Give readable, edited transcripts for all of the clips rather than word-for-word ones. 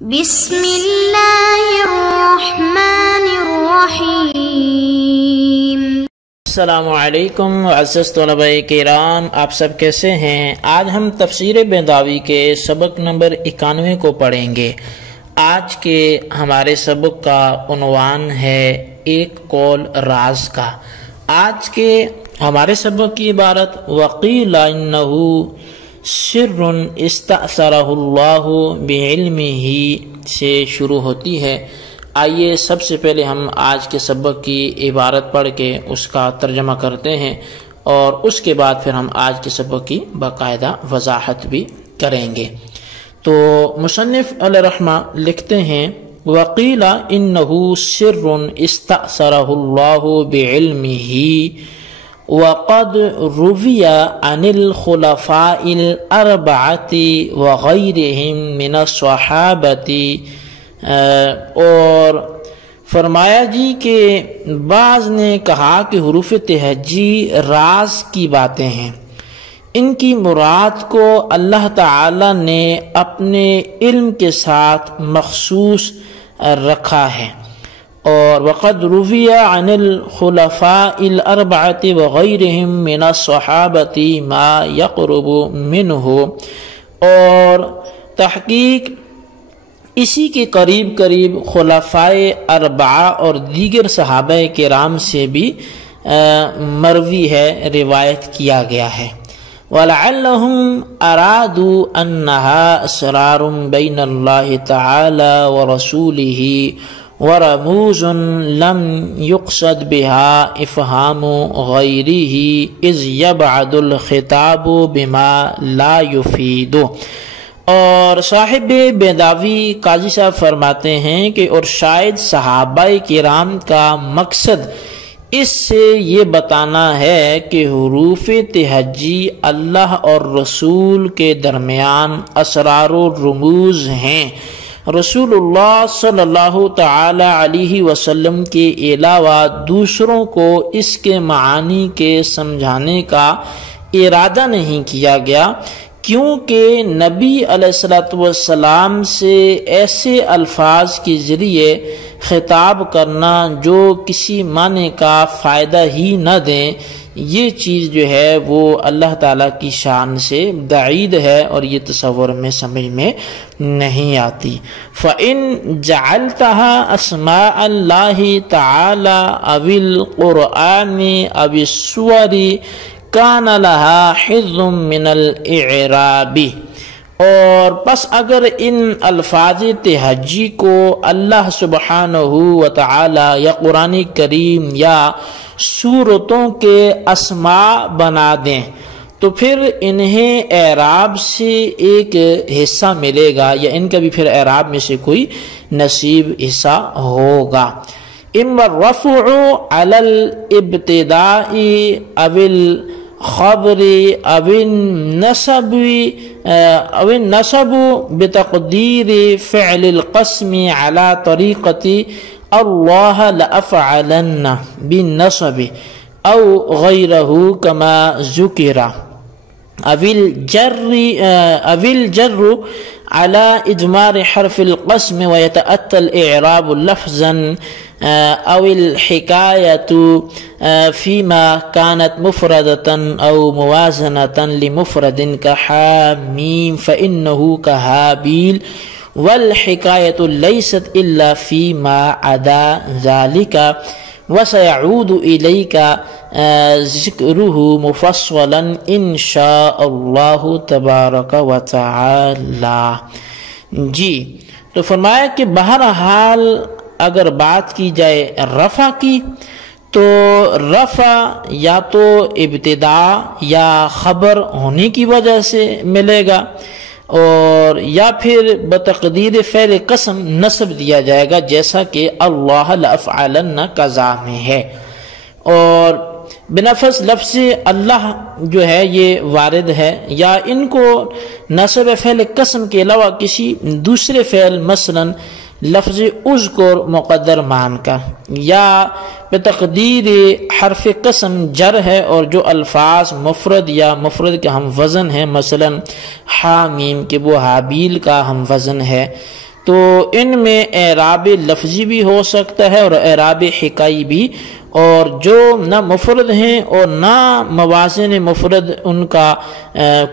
بسم اللہ الرحمن الرحیم۔ السلام علیکم معزز طلباء کرام، آپ سب کیسے ہیں؟ آج ہم تفسیر بیضاوی کے سبق نمبر 91 کو پڑھیں گے۔ آج کے ہمارے سبق کا عنوان ہے ایک قول راز کا۔ آج کے ہمارے سبق کی عبارت وقیل انہ سر استأثرہ اللہ بعلمہ سے شروع ہوتی ہے۔ آئیے سب سے پہلے ہم آج کے سبق کی عبارت پڑھ کے اس کا ترجمہ کرتے ہیں اور اس کے بعد پھر ہم آج کے سبق کی باقاعدہ وضاحت بھی کریں گے۔ تو مصنف علیہ رحمہ لکھتے ہیں وقیل انہ سر استأثرہ اللہ بعلمہ وقد روی عن الخلفاء الاربعۃ وغیرہم من الصحابۃ، اور فرمایا جی کہ بعض نے کہا کہ حروف تہجی راز کی باتیں ہیں، ان کی مراد کو اللہ تعالی نے اپنے علم کے ساتھ مخصوص رکھا ہے۔ اور وقد روی عن الخلفاء الاربعۃ وغیرہم من الصحابۃ ما یقرب منہ، اور تحقیق اسی کے قریب قریب خلفائے اربعہ اور دیگر صحابہ کرام سے بھی مروی ہے، روایت کیا گیا ہے۔ وَلَعَلَّهُمْ أَرَادُوا أَنَّهَا أَسْرَارٌ بَيْنَ اللَّهِ تَعَالَى وَرَسُولِهِ وَرَمُوزٌ لَمْ يُقْصَدْ بِهَا إِفْهَامُ غَيْرِهِ إِذْ يَبْعَدُ الْخِطَابُ بِمَا لَا يُفِيدُ۔ اور صاحب بیضاوی قاضی صاحب فرماتے ہیں کہ اور شاید صحابہ کرام کا مقصد اس سے یہ بتانا ہے کہ حروف تہجی اللہ اور رسول کے درمیان اسرار و رموز ہیں۔ رسول اللہ صلی اللہ تعالی علیہ وسلم کے علاوہ دوسروں کو اس کے معانی کے سمجھانے کا ارادہ نہیں کیا گیا، کیونکہ نبی علیہ السلام سے ایسے الفاظ کے ذریعے خطاب کرنا جو کسی معنی کا فائدہ ہی نہ دیں، یہ چیز جو ہے وہ اللہ تعالیٰ کی شان سے بعید ہے اور یہ تصور میں سمجھ میں نہیں آتی۔ فَإِن جَعَلْتَهَا أَسْمَاءَ اللَّهِ تَعَالَى أَوِ الْقُرْآنِ أَوِ السُّوَرِ كَانَ لَهَا حِظٌّ مِّنَ الْإِعْرَابِ، اور پس اگر ان الفاظ تہجی کو اللہ سبحانہ وتعالی یا قرآن کریم یا سورتوں کے اسماء بنا دیں تو پھر انہیں اعراب سے ایک حصہ ملے گا، یا ان کا بھی پھر اعراب میں سے کوئی نصیب حصہ ہوگا۔ اما الرفع علی الابتداء او الخبر او النصب بتقدیر فعل القسم على طریقة اللہ لأفعلن بالنصب او غیرہ کما ذکر، او الجر على ادمار حرف القسم ويتأتى الاعراب لفظا او الحکایت فيما كانت مفردة او موازنة لمفرد كحامیم فإنه كهابیل، والحکایت لیست الا فيما عدا ذلك، وسيعود إليك ذکرہ مفصلا ان شاء اللہ تبارک و تعالی۔ جی تو فرمایا کہ بہرحال اگر بات کی جائے رفع کی تو رفع یا تو ابتدا یا خبر ہونے کی وجہ سے ملے گا، اور یا پھر بتقدیر فعل قسم نصب دیا جائے گا، جیسا کہ اللہ لأفعلن قضا میں ہے۔ اور بنفس لفظ اللہ جو ہے یہ وارد ہے، یا ان کو نصب فعل قسم کے علاوہ کسی دوسرے فعل مثلا لفظ اذکر مقدر مان کا، یا بتقدیر حرف قسم جر ہے اور جو الفاظ مفرد یا مفرد کے ہم وزن ہیں، مثلا حامیم کہ وہ حابیل کا ہم وزن ہے، تو ان میں اعراب لفظی بھی ہو سکتا ہے اور اعراب حکائی بھی، اور جو نہ مفرد ہیں اور نہ موازن مفرد ان کا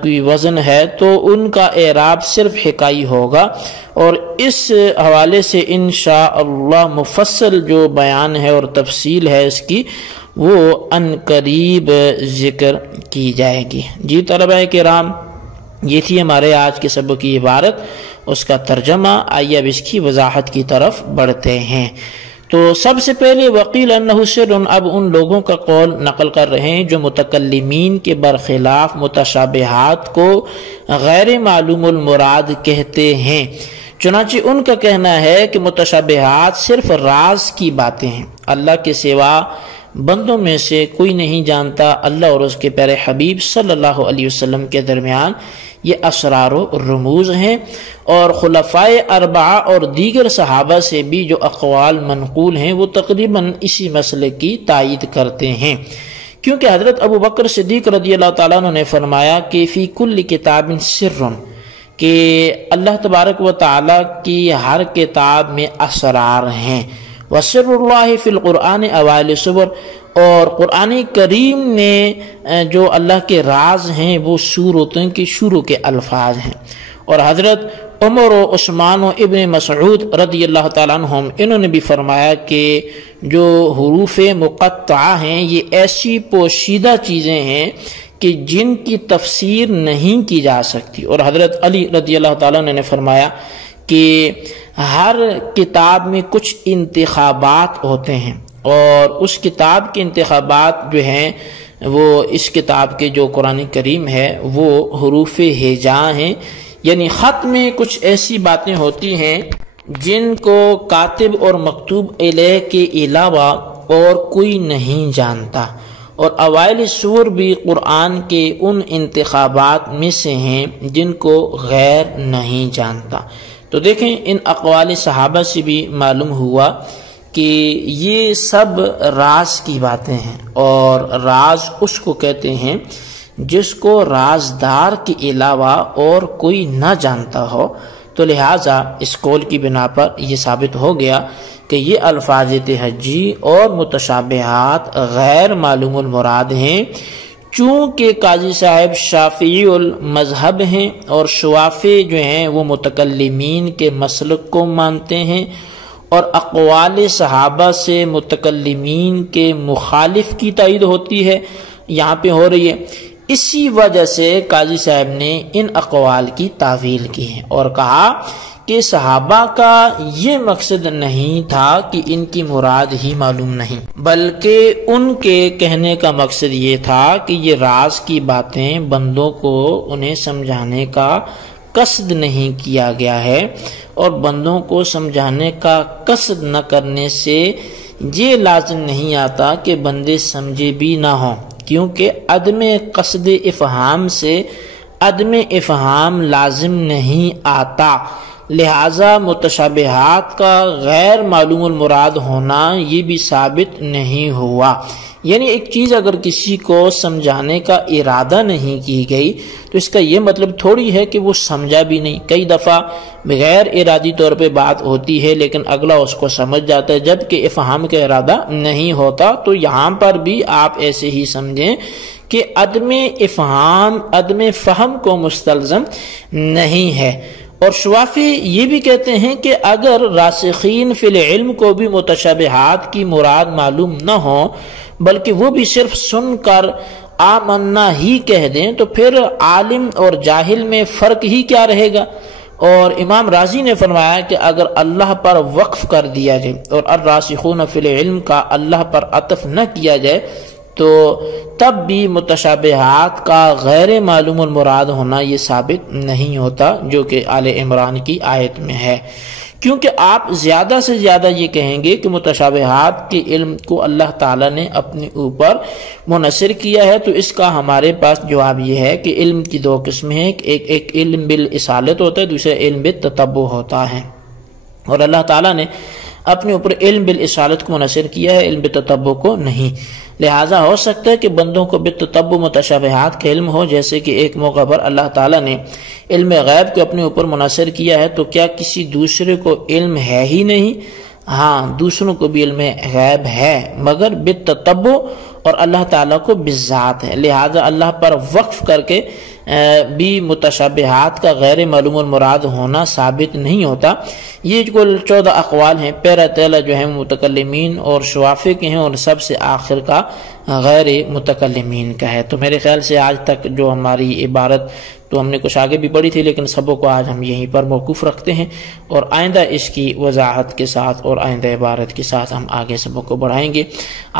کوئی وزن ہے تو ان کا اعراب صرف حکائی ہوگا۔ اور اس حوالے سے انشاءاللہ مفصل جو بیان ہے اور تفصیل ہے اس کی وہ ان قریب ذکر کی جائے گی۔ جی طلبہ کرام، یہ تھی ہمارے آج کے سبق کی عبارت، اس کا ترجمہ۔ آئیے اب اس کی وضاحت کی طرف بڑھتے ہیں۔ تو سب سے پہلے وقیل انہ سر، اب ان لوگوں کا قول نقل کر رہے ہیں جو متکلمین کے برخلاف متشابہات کو غیر معلوم المراد کہتے ہیں۔ چنانچہ ان کا کہنا ہے کہ متشابہات صرف راز کی باتیں ہیں، اللہ کے سوا بندوں میں سے کوئی نہیں جانتا، اللہ اور اس کے پیارے حبیب صلی اللہ علیہ وسلم کے درمیان یہ اسرار و رموز ہیں۔ اور خلفائے اربعہ اور دیگر صحابہ سے بھی جو اقوال منقول ہیں وہ تقریباً اسی مسئلے کی تائید کرتے ہیں، کیونکہ حضرت ابو بکر صدیق رضی اللہ تعالیٰ عنہ نے فرمایا کہ فی کل کتاب سر، کہ اللہ تبارک و تعالیٰ کی ہر کتاب میں اسرار ہیں۔ وسر اللہ فی القرآن اوائل سور، اور قرآن کریم میں جو اللہ کے راز ہیں وہ سورتوں کی شروع کے الفاظ ہیں۔ اور حضرت عمر و عثمان و ابن مسعود رضی اللہ تعالیٰ عنہم انہوں نے بھی فرمایا کہ جو حروف مقطعہ ہیں یہ ایسی پوشیدہ چیزیں ہیں کہ جن کی تفسیر نہیں کی جا سکتی۔ اور حضرت علی رضی اللہ تعالیٰ نے فرمایا کہ ہر کتاب میں کچھ انتخابات ہوتے ہیں، اور اس کتاب کے انتخابات جو ہیں وہ اس کتاب کے جو قرآن کریم ہے وہ حروف ہجا ہیں، یعنی خط میں کچھ ایسی باتیں ہوتی ہیں جن کو کاتب اور مکتوب علیہ کے علاوہ اور کوئی نہیں جانتا۔ اور اوائل سور بھی قرآن کے ان انتخابات میں سے ہیں جن کو غیر نہیں جانتا۔ تو دیکھیں ان اقوال صحابہ سے بھی معلوم ہوا کہ یہ سب راز کی باتیں ہیں، اور راز اس کو کہتے ہیں جس کو رازدار کے علاوہ اور کوئی نہ جانتا ہو۔ تو لہٰذا اس قول کی بنا پر یہ ثابت ہو گیا کہ یہ الفاظ تہجی اور متشابہات غیر معلوم المراد ہیں، چونکہ قاضی صاحب شافعی المذہب ہیں اور شوافی جو ہیں وہ متکلمین کے مسلک کو مانتے ہیں، اور اقوال صحابہ سے متکلمین کے مخالف کی تائید ہوتی ہے، یہاں پہ ہو رہی ہے۔ اسی وجہ سے قاضی صاحب نے ان اقوال کی تعویل کی ہے اور کہا کہ صحابہ کا یہ مقصد نہیں تھا کہ ان کی مراد ہی معلوم نہیں، بلکہ ان کے کہنے کا مقصد یہ تھا کہ یہ راز کی باتیں بندوں کو انہیں سمجھانے کا قصد نہیں کیا گیا ہے، اور بندوں کو سمجھانے کا قصد نہ کرنے سے یہ لازم نہیں آتا کہ بندے سمجھے بھی نہ ہوں، کیونکہ عدم قصد افہام سے عدم افہام لازم نہیں آتا۔ لہذا متشابہات کا غیر معلوم المراد ہونا یہ بھی ثابت نہیں ہوا، یعنی ایک چیز اگر کسی کو سمجھانے کا ارادہ نہیں کی گئی تو اس کا یہ مطلب تھوڑی ہے کہ وہ سمجھا بھی نہیں۔ کئی دفعہ بغیر ارادی طور پہ بات ہوتی ہے لیکن اگلا اس کو سمجھ جاتا ہے، جبکہ افہام کا ارادہ نہیں ہوتا۔ تو یہاں پر بھی آپ ایسے ہی سمجھیں کہ عدم افہام عدم فہم کو مستلزم نہیں ہے۔ اور شوافی یہ بھی کہتے ہیں کہ اگر راسخین فی العلم کو بھی متشابہات کی مراد معلوم نہ ہو بلکہ وہ بھی صرف سن کر آمنا ہی کہہ دیں تو پھر عالم اور جاہل میں فرق ہی کیا رہے گا۔ اور امام راضی نے فرمایا کہ اگر اللہ پر وقف کر دیا جائے اور الراسخون فی العلم کا اللہ پر عطف نہ کیا جائے تو تب بھی متشابہات کا غیر معلوم المراد ہونا یہ ثابت نہیں ہوتا، جو کہ آل عمران کی آیت میں ہے، کیونکہ آپ زیادہ سے زیادہ یہ کہیں گے کہ متشابہات کے علم کو اللہ تعالیٰ نے اپنے اوپر منحصر کیا ہے۔ تو اس کا ہمارے پاس جواب یہ ہے کہ علم کی دو قسمیں ہیں، ایک علم بالاصالت ہوتا ہے، دوسرا علم بالتتبع ہوتا ہے، اور اللہ تعالیٰ نے اپنے اوپر علم بالاصالت کو منحصر کیا ہے، علم بالتتبع کو نہیں۔ لہٰذا ہو سکتا ہے کہ بندوں کو بالتتبع متشابہات کا علم ہو، جیسے کہ ایک موقع پر اللہ تعالیٰ نے علم غیب کو اپنے اوپر منحصر کیا ہے، تو کیا کسی دوسرے کو علم ہے ہی نہیں؟ ہاں، دوسروں کو بھی علم غیب ہے، مگر بالتتبع اور اللہ تعالیٰ کو بالذات ہے، لہٰذا اللہ پر وقف کر کے بھی متشابہات کا غیر معلوم المراد ہونا ثابت نہیں ہوتا۔ یہ کل 14 اقوال ہیں، پہلا تیلا جو ہے متکلمین اور شوافع کے ہیں، اور سب سے آخر کا غیر متکلمین کا ہے۔ تو میرے خیال سے آج تک جو ہماری عبارت تو ہم نے کچھ آگے بھی پڑھی تھی، لیکن سبوں کو آج ہم یہیں پر موقوف رکھتے ہیں، اور آئندہ اس کی وضاحت کے ساتھ اور آئندہ عبارت کے ساتھ ہم آگے سبوں کو بڑھائیں گے۔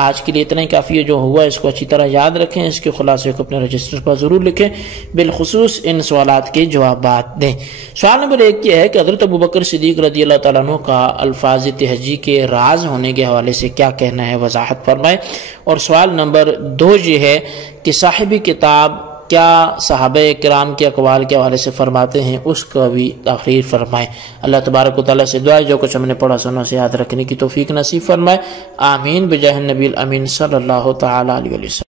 آج کے لیے اتنا ہی کافی ہے، جو ہوا اس کو اچھی طرح یاد رکھیں، اس کے خلاصے کو اپنے رجسٹر پر ضرور لکھیں، بالخصوص ان سوالات کے جوابات دیں۔ سوال نمبر 1 یہ ہے کہ حضرت ابوبکر صدیق رضی اللہ تعالیٰ عنہ کا الفاظ تہجی کے راز ہونے کے حوالے سے کیا کہنا ہے، وضاحت فرمائے۔ اور سوال نمبر 2 یہ ہے کہ صاحب کتاب کیا صحابہ کرام کے اقوال کے حوالے سے فرماتے ہیں، اس کا بھی تحریر فرمائے۔ اللہ تبارک و تعالیٰ سے دعا ہے جو کچھ ہم نے پڑھا سنا سے یاد رکھنے کی توفیق نصیب فرمائے، آمین بجاہ النبی الامین صلی اللہ تعالیٰ علیہ وسلم۔